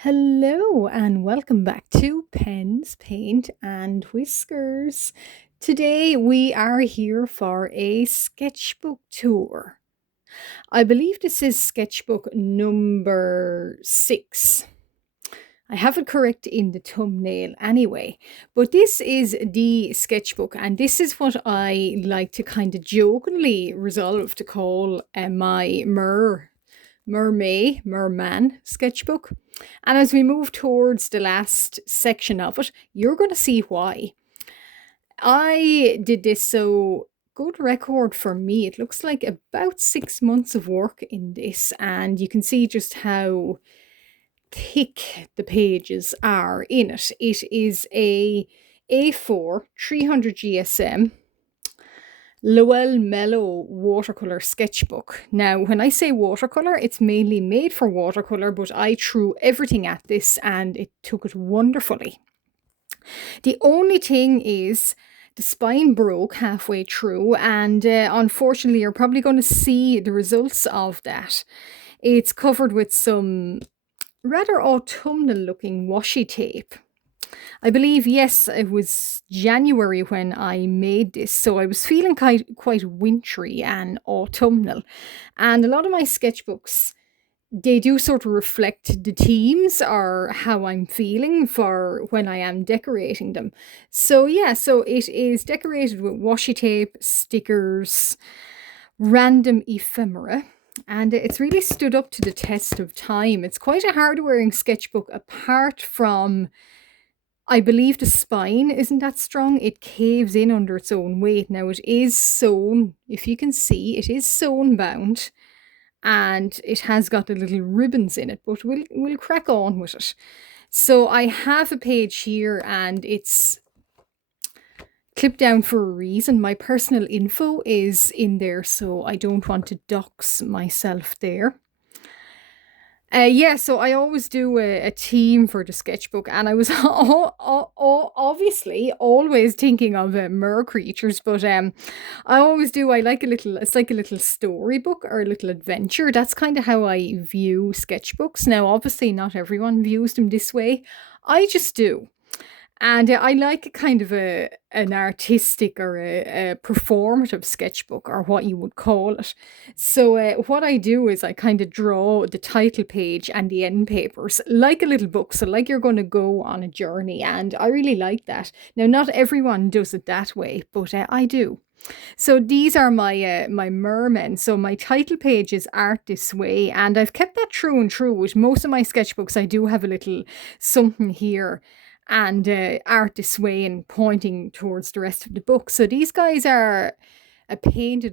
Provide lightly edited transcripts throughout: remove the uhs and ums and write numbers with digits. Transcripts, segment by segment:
Hello and welcome back to Pens, Paint and Whiskers. Today we are here for a sketchbook tour. I believe this is sketchbook number 6. I have it correct in the thumbnail anyway, but this is the sketchbook, and this is what I like to kind of jokingly resolve to call my merman sketchbook. And as we move towards the last section of it, you're going to see why. I did this, so good record for me. It looks like about 6 months of work in this, and you can see just how thick the pages are in it. It is a A4 300 GSM Lowell Mellow watercolor sketchbook. Now, when I say watercolor, it's mainly made for watercolor, but I threw everything at this and it took it wonderfully. The only thing is the spine broke halfway through, and unfortunately, you're probably going to see the results of that. It's covered with some rather autumnal looking washi tape. I believe, yes, it was January when I made this, so I was feeling quite wintry and autumnal. And a lot of my sketchbooks, they do sort of reflect the themes or how I'm feeling for when I am decorating them. So yeah, so it is decorated with washi tape, stickers, random ephemera, and it's really stood up to the test of time. It's quite a hard wearing sketchbook apart from, I believe, the spine isn't that strong. It caves in under its own weight. Now it is sewn, if you can see, it is sewn bound, and it has got the little ribbons in it, but we'll crack on with it. So I have a page here and it's clipped down for a reason. My personal info is in there, so I don't want to dox myself there. Yeah, so I always do a theme for the sketchbook, and I was obviously always thinking of mer creatures, but I always do. I like a little. It's like a little storybook or a little adventure. That's kind of how I view sketchbooks. Now, obviously, not everyone views them this way. I just do. And I like kind of an artistic or a performative sketchbook, or what you would call it. So what I do is I kind of draw the title page and the end papers like a little book. So like you're going to go on a journey, and I really like that. Now, not everyone does it that way, but I do. So these are my mermen. So my title page is art this way, and I've kept that true and true. With most of my sketchbooks, I do have a little something here and art this way and pointing towards the rest of the book. So these guys are a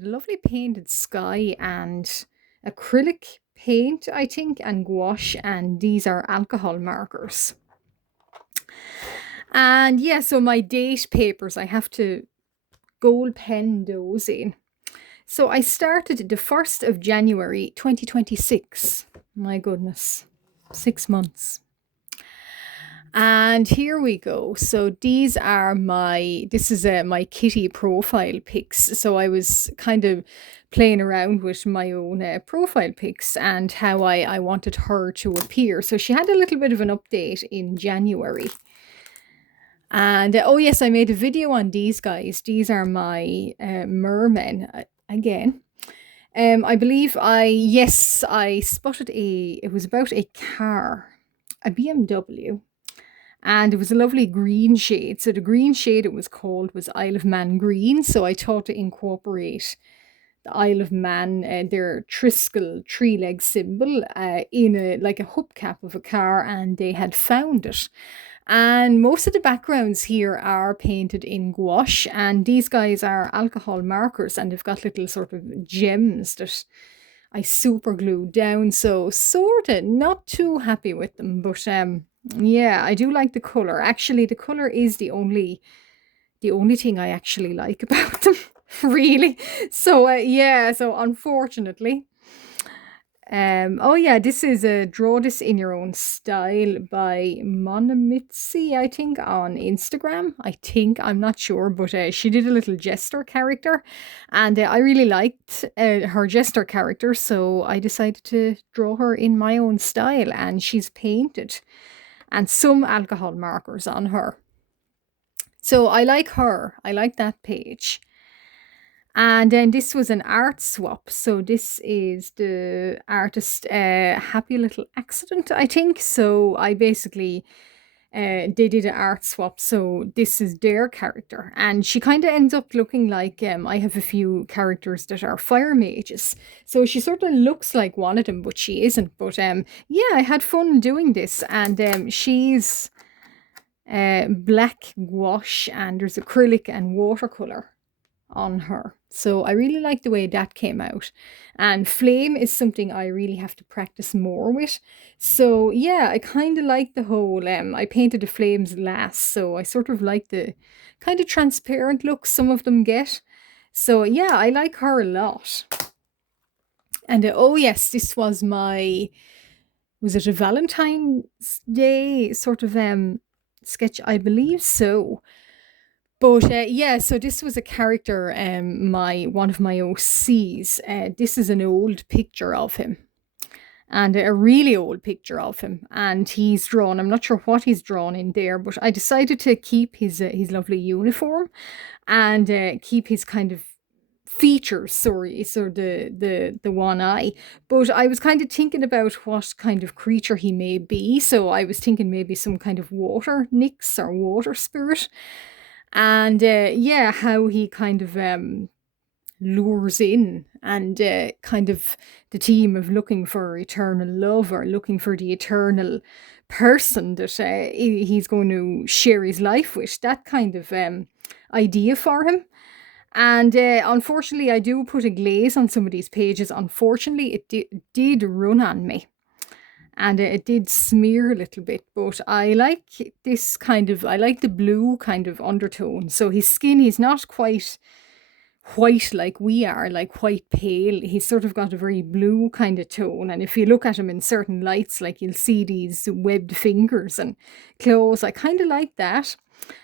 lovely painted sky and acrylic paint, I think, and gouache, and these are alcohol markers. And yeah, so my date papers, I have to gold pen those in. So I started the 1st of January 2026. My goodness, 6 months. And here we go. So these are this is my kitty profile pics. So I was kind of playing around with my own profile pics and how I wanted her to appear. So she had a little bit of an update in January. And oh yes, I made a video on these guys. These are my mermen again. I believe I spotted it was about a car, a BMW. And it was a lovely green shade. So the green shade it was called was Isle of Man green. So I thought to incorporate the Isle of Man, their Triskel tree-leg symbol, in a hubcap of a car, and they had found it. And most of the backgrounds here are painted in gouache, and these guys are alcohol markers, and they've got little sort of gems that I super glued down. So sort of not too happy with them, but yeah, I do like the color. Actually, the color is the only thing I actually like about them, really. So yeah, so unfortunately, Oh yeah, this is a Draw This in Your Own Style by Monomitsi, I think, on Instagram. I think, I'm not sure, but she did a little jester character, and I really liked her jester character, so I decided to draw her in my own style, and she's painted and some alcohol markers on her. So I like her. I like that page. And then this was an art swap. So this is the artist Happy Little Accident, I think. So I basically they did an art swap. So this is their character, and she kind of ends up looking like I have a few characters that are fire mages. So she sort of looks like one of them, but she isn't. But yeah, I had fun doing this, and she's black gouache, and there's acrylic and watercolor on her. So I really like the way that came out. And flame is something I really have to practice more with. So yeah, I kind of like the whole, I painted the flames last, so I sort of like the kind of transparent look some of them get. So yeah, I like her a lot. And oh yes, this was was it a Valentine's Day sort of sketch? I believe so. But yeah, so this was a character, my one of my OCs. This is an old picture of him, and a really old picture of him. And he's drawn. I'm not sure what he's drawn in there, but I decided to keep his lovely uniform, and keep his kind of features. Sorry, so the one eye. But I was kind of thinking about what kind of creature he may be. So I was thinking maybe some kind of water nix or water spirit. And yeah, how he kind of lures in, and kind of the theme of looking for eternal love, or looking for the eternal person that he's going to share his life with, that kind of idea for him. And unfortunately, I do put a glaze on some of these pages. Unfortunately, it did run on me, and it did smear a little bit, but I like this kind of, I like the blue kind of undertone. So his skin, he's not quite white like we are, like white pale. He's sort of got a very blue kind of tone, and if you look at him in certain lights, like you'll see these webbed fingers and claws. I kind of like that,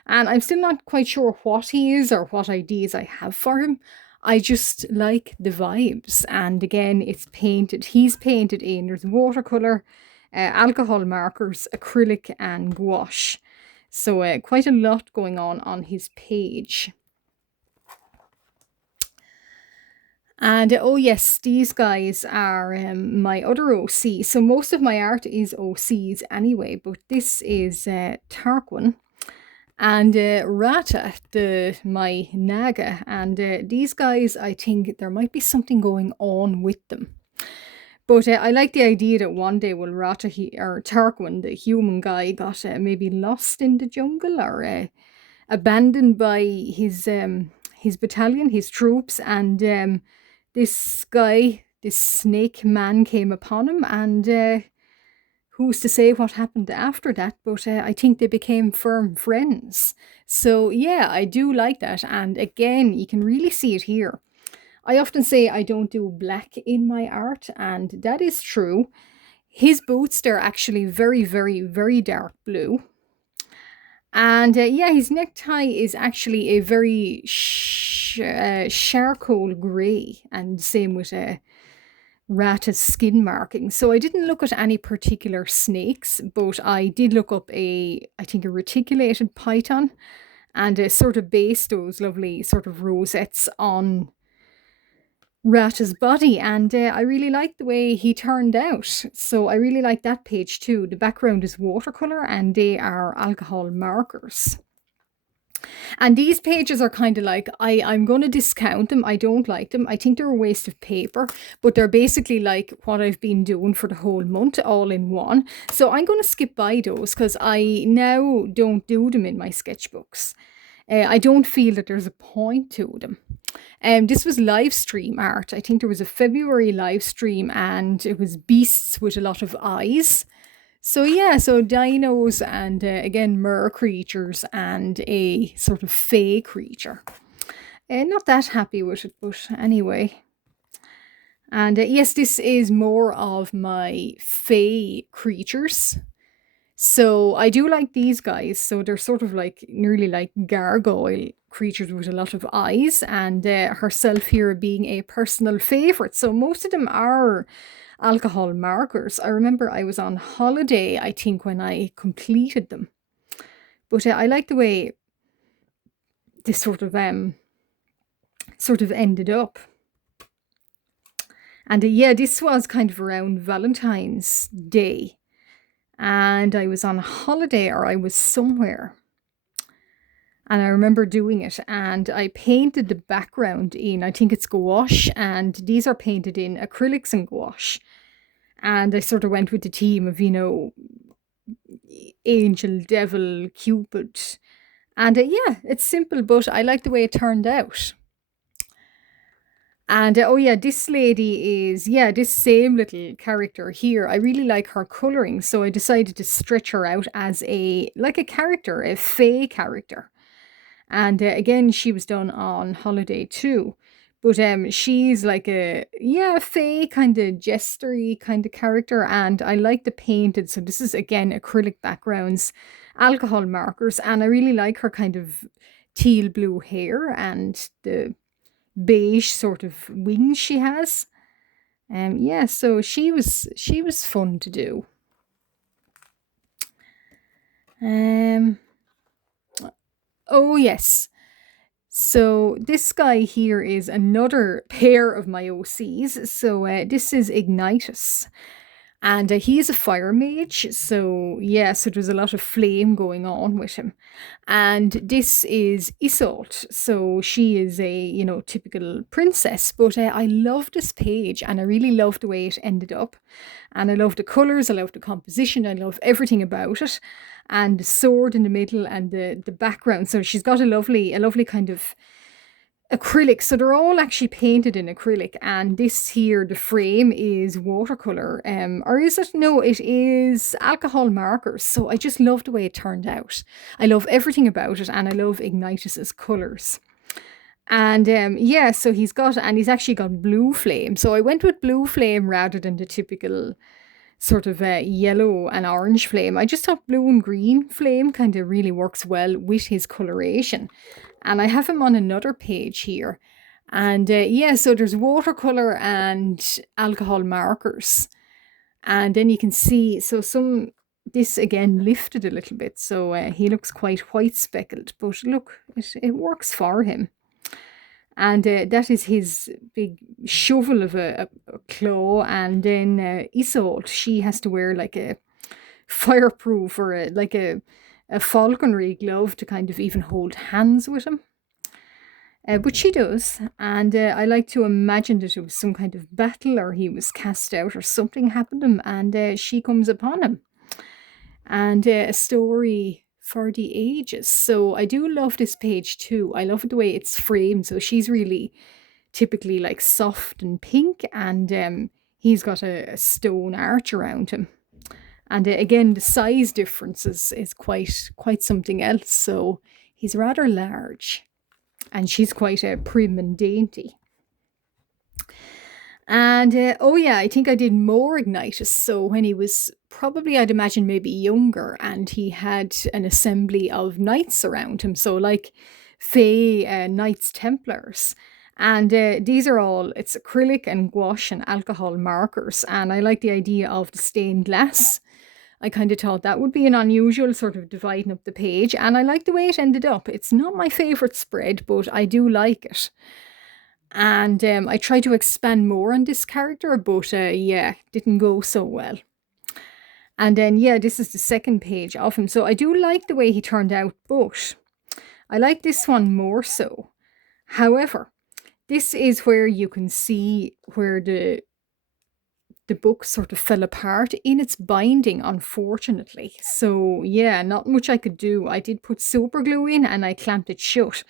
and I'm still not quite sure what he is or what ideas I have for him. I just like the vibes. And again, it's painted. He's painted in. There's watercolor, alcohol markers, acrylic, and gouache. So quite a lot going on his page. And oh yes, these guys are my other OC. So most of my art is OCs anyway, but this is Tarquin. And Rata, my Naga, and these guys, I think there might be something going on with them. But I like the idea that one day, will Rata, or Tarquin, the human guy, got maybe lost in the jungle, or abandoned by his battalion, his troops, and this guy, this snake man, came upon him, and who's to say what happened after that, but I think they became firm friends. So yeah, I do like that. And again, you can really see it here. I often say I don't do black in my art, and that is true. His boots, they're actually very, very, very dark blue. And yeah, his necktie is actually a very charcoal grey, and same with Rata's skin marking. So I didn't look at any particular snakes, but I did look up I think a reticulated python, and sort of based those lovely sort of rosettes on Rata's body, and I really like the way he turned out. So I really like that page too. The background is watercolor, and they are alcohol markers. And these pages are kind of like, I'm going to discount them. I don't like them. I think they're a waste of paper, but they're basically like what I've been doing for the whole month, all in one. So I'm going to skip by those because I now don't do them in my sketchbooks. I don't feel that there's a point to them. This was live stream art. I think there was a February live stream, and it was beasts with a lot of eyes. So yeah, so dinos, and again, mer creatures, and a sort of fey creature. Not that happy with it, but anyway. And yes, this is more of my fae creatures. So I do like these guys. So they're sort of like nearly like gargoyle creatures with a lot of eyes, and herself here being a personal favorite. So most of them are alcohol markers. I remember I was on holiday, I think, when I completed them. But I like the way this sort of ended up. And yeah, this was kind of around Valentine's Day. And I was on holiday or I was somewhere. And I remember doing it, and I painted the background in, I think it's gouache, and these are painted in acrylics and gouache. And I sort of went with the theme of, angel, devil, cupid. And yeah, it's simple, but I like the way it turned out. And oh yeah, this lady is, yeah, this same little character here. I really like her coloring, so I decided to stretch her out as like a character, a fae character. And again, she was done on holiday too. But she's like a, yeah, fae kind of jestery kind of character. And I like the painted. So this is again acrylic backgrounds, alcohol markers. And I really like her kind of teal blue hair and the beige sort of wings she has. Yeah, so she was fun to do. Um, oh yes. So this guy here is another pair of my OCs. So this is Ignitus. And he's a fire mage. So yeah, so there's a lot of flame going on with him. And this is Isolde. So she is a, typical princess. But I love this page, and I really love the way it ended up. And I love the colours, I love the composition, I love everything about it. And the sword in the middle and the background. So she's got a lovely kind of acrylic. So they're all actually painted in acrylic. And this here, the frame is watercolor. Or is it? No, it is alcohol markers. So I just love the way it turned out. I love everything about it, and I love Ignitus's colours. And yeah, so he's actually got blue flame. So I went with blue flame rather than the typical sort of yellow and orange flame. I just thought blue and green flame kind of really works well with his coloration. And I have him on another page here. And yeah, so there's watercolor and alcohol markers. And then you can see, so this again lifted a little bit. So he looks quite white speckled, but look, it works for him. And that is his big shovel of a claw. And then Isolde, she has to wear like a fireproof or like a falconry glove to kind of even hold hands with him. But she does, and I like to imagine that it was some kind of battle, or he was cast out, or something happened to him, and she comes upon him. And a story for the ages. So I do love this page too. I love the way it's framed. So she's really typically like soft and pink, and he's got a stone arch around him. And again, the size difference is quite something else. So he's rather large, and she's quite prim and dainty. And oh yeah, I think I did more Ignitus. So when he was probably, I'd imagine, maybe younger, and he had an assembly of knights around him. So like Fae Knights Templars. And these are all, it's acrylic and gouache and alcohol markers. And I like the idea of the stained glass. I kind of thought that would be an unusual sort of dividing up the page. And I like the way it ended up. It's not my favourite spread, but I do like it. And I tried to expand more on this character, but yeah, didn't go so well. And then, yeah, this is the second page of him. So I do like the way he turned out, but I like this one more so. However, this is where you can see where the book sort of fell apart in its binding, unfortunately. So yeah, not much I could do. I did put super glue in and I clamped it shut.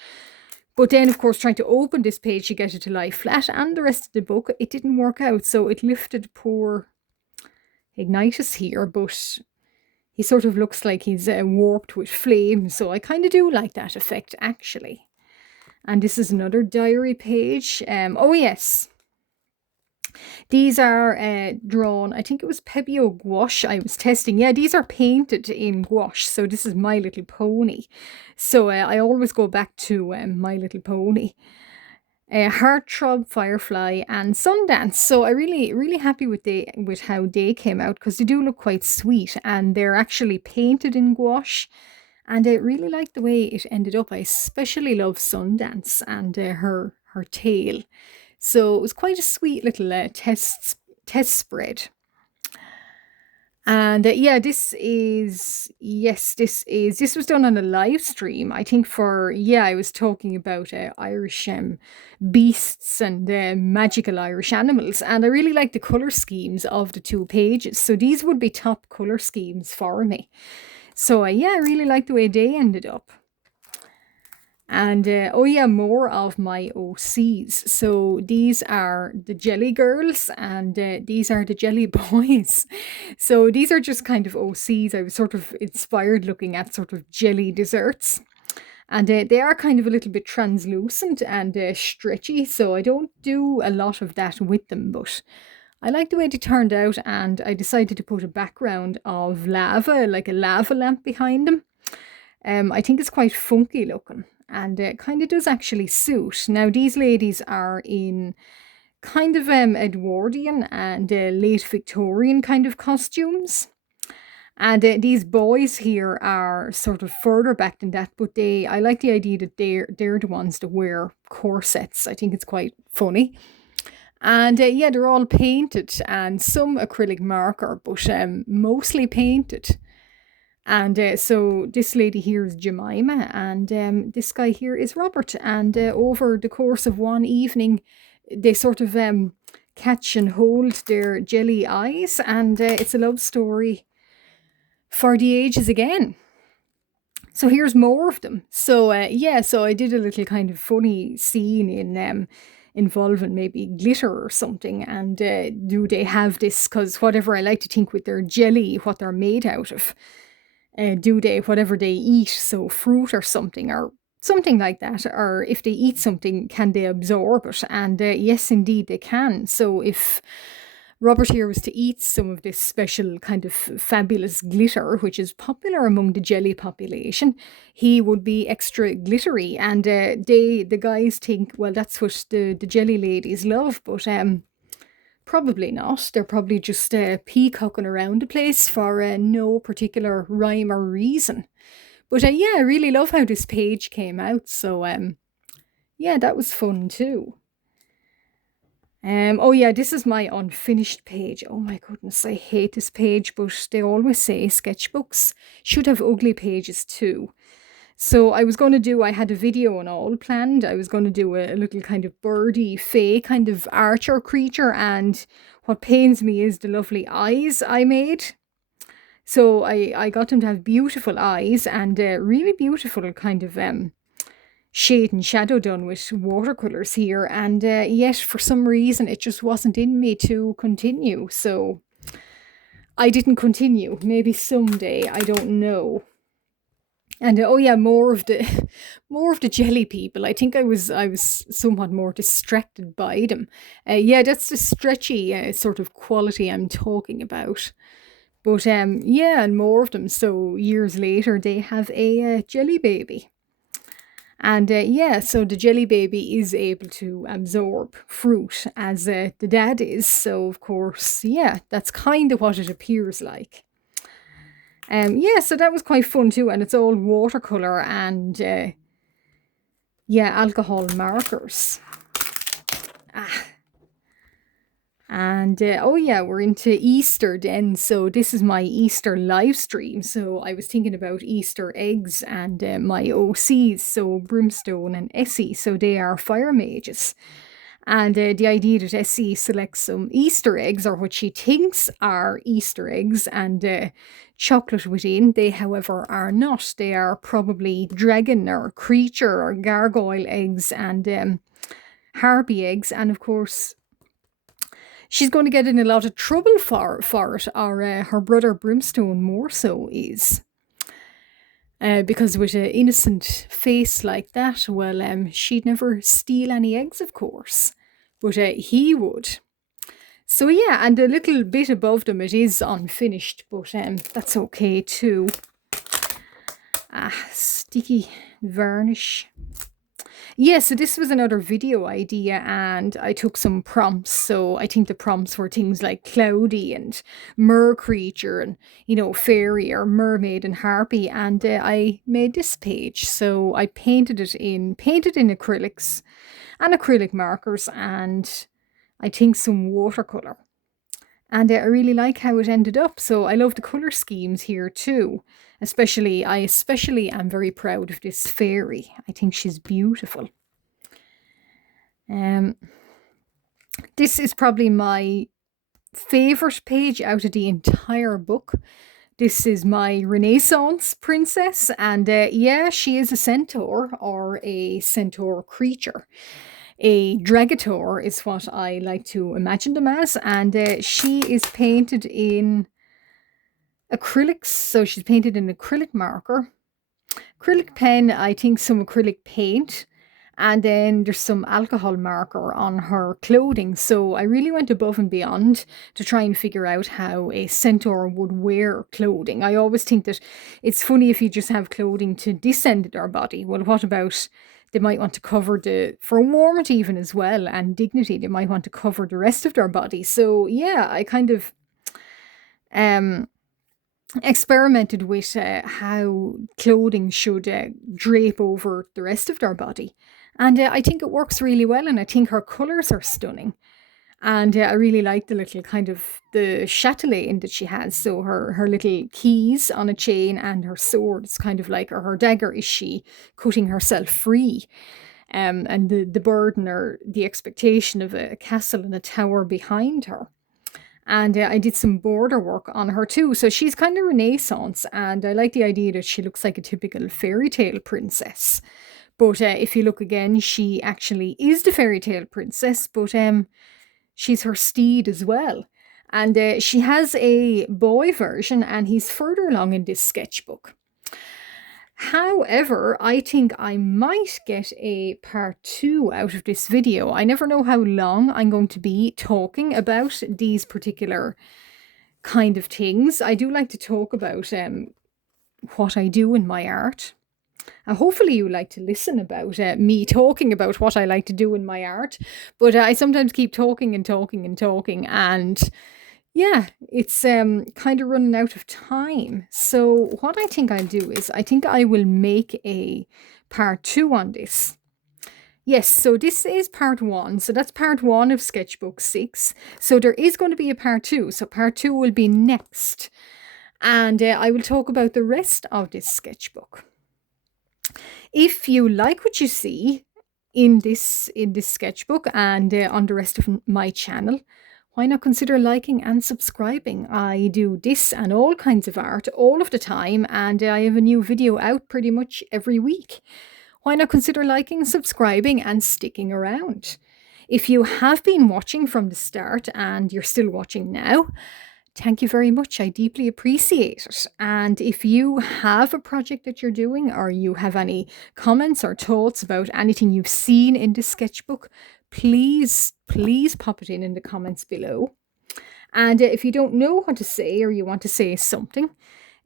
But then, of course, trying to open this page to get it to lie flat, and the rest of the book, it didn't work out. So it lifted poor Ignitus here, but he sort of looks like he's warped with flame. So I kind of do like that effect, actually. And this is another diary page. Oh, yes. These are drawn, I think it was Pebeo gouache I was testing. Yeah, these are painted in gouache. So this is My Little Pony. So I always go back to My Little Pony. Heartthrob, Firefly, and Sundance. So I really happy with how they came out because they do look quite sweet and they're actually painted in gouache. And I really like the way it ended up. I especially love Sundance and her tail. So it was quite a sweet little test spread. And yeah, this was done on a live stream. I think I was talking about Irish beasts and magical Irish animals. And I really like the color schemes of the two pages. So these would be top color schemes for me. So yeah, I really like the way they ended up. And oh yeah, more of my OCs. So these are the Jelly Girls and these are the Jelly Boys. So these are just kind of OCs. I was sort of inspired looking at sort of jelly desserts. And they are kind of a little bit translucent and stretchy. So I don't do a lot of that with them, but I like the way they turned out. And I decided to put a background of lava, like a lava lamp behind them. I think it's quite funky looking and it kind of does actually suit. Now, these ladies are in kind of Edwardian and late Victorian kind of costumes. And these boys here are sort of further back than that, but I like the idea that they're the ones that wear corsets. I think it's quite funny. And yeah, they're all painted and some acrylic marker, but mostly painted. And so this lady here is Jemima, and this guy here is Robert. And over the course of one evening, they sort of catch and hold their jelly eyes, and it's a love story for the ages again. So here's more of them. So yeah, so I did a little kind of funny scene in involving maybe glitter or something. And do they have this? Because whatever I like to think with their jelly, what they're made out of. Do they, whatever they eat, so fruit or something like that, or if they eat something, can they absorb it? And yes, indeed, they can. So if Robert here was to eat some of this special kind of fabulous glitter, which is popular among the jelly population, he would be extra glittery. And the guys think, well, that's what the jelly ladies love, but probably not. They're probably just peacocking around the place for no particular rhyme or reason. But yeah, I really love how this page came out. So yeah, that was fun too. Oh yeah, this is my unfinished page. Oh my goodness, I hate this page, but they always say sketchbooks should have ugly pages too. So I had a video and all planned. I was going to do a little kind of birdie, fey kind of archer creature. And what pains me is the lovely eyes I made. So I got them to have beautiful eyes and really beautiful kind of shade and shadow done with watercolors here. And yet for some reason it just wasn't in me to continue. So I didn't continue. Maybe someday, I don't know. And oh yeah, more of the jelly people. I think I was somewhat more distracted by them. Yeah, that's the stretchy sort of quality I'm talking about. But yeah, and more of them. So years later, they have a jelly baby. And yeah, so the jelly baby is able to absorb fruit as the dad is. So of course, yeah, that's kind of what it appears like. Yeah, so that was quite fun too, and it's all watercolor and yeah, alcohol markers. And oh yeah, we're into Easter then. So this is my Easter live stream. So I was thinking about Easter eggs and my OCs, so Brimstone and Essie. So they are fire mages. And the idea that Essie selects some Easter eggs, or what she thinks are Easter eggs, and chocolate within. They, however, are not. They are probably dragon or creature or gargoyle eggs and harpy eggs. And of course, she's going to get in a lot of trouble for it, or her brother Brimstone more so is. Because with an innocent face like that, well, she'd never steal any eggs, of course. But he would. So yeah, and a little bit above them it is unfinished, but that's okay too. Sticky varnish. Yeah, so this was another video idea and I took some prompts. So I think the prompts were things like cloudy and mer creature and, fairy or mermaid and harpy. And I made this page. So I painted in acrylics and acrylic markers and I think some watercolor. And I really like how it ended up. So I love the color schemes here too. I especially am very proud of this fairy. I think she's beautiful. This is probably my favorite page out of the entire book. This is my Renaissance princess, and yeah, she is a centaur or a centaur creature. A dragator is what I like to imagine them as, and she is painted in acrylics. So she's painted in acrylic marker, acrylic pen, I think some acrylic paint, and then there's some alcohol marker on her clothing. So I really went above and beyond to try and figure out how a centaur would wear clothing. I always think that it's funny if you just have clothing to descend their body. Well, what about they might want to cover for warmth even as well, and dignity, they might want to cover the rest of their body. So yeah, I kind of experimented with how clothing should drape over the rest of their body. And I think it works really well, and I think her colours are stunning. And I really like the little kind of the chatelaine that she has. So her little keys on a chain and her sword. It's kind of like, or her dagger, is she cutting herself free? And the burden or the expectation of a castle and a tower behind her. And I did some border work on her too. So she's kind of Renaissance. And I like the idea that she looks like a typical fairy tale princess. But if you look again, she actually is the fairy tale princess. But she's her steed as well. And she has a boy version, and he's further along in this sketchbook. However, I think I might get a part 2 out of this video. I never know how long I'm going to be talking about these particular kind of things. I do like to talk about what I do in my art. Hopefully you like to listen about me talking about what I like to do in my art. But I sometimes keep talking and talking and talking, and yeah, it's kind of running out of time. So what I think I'll do is I think I will make a part 2 on this. Yes, so this is part 1. So that's part 1 of Sketchbook 6. So there is going to be a part 2. So part 2 will be next. And I will talk about the rest of this sketchbook. If you like what you see in this sketchbook and on the rest of my channel, why not consider liking and subscribing? I do this and all kinds of art all of the time, and I have a new video out pretty much every week. Why not consider liking, subscribing, and sticking around? If you have been watching from the start and you're still watching now, thank you very much. I deeply appreciate it. And if you have a project that you're doing, or you have any comments or thoughts about anything you've seen in this sketchbook, please pop it in the comments below. And if you don't know what to say, or you want to say something,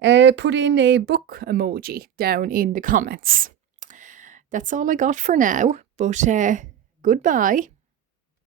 put in a book emoji down in the comments. That's all I got for now, but goodbye.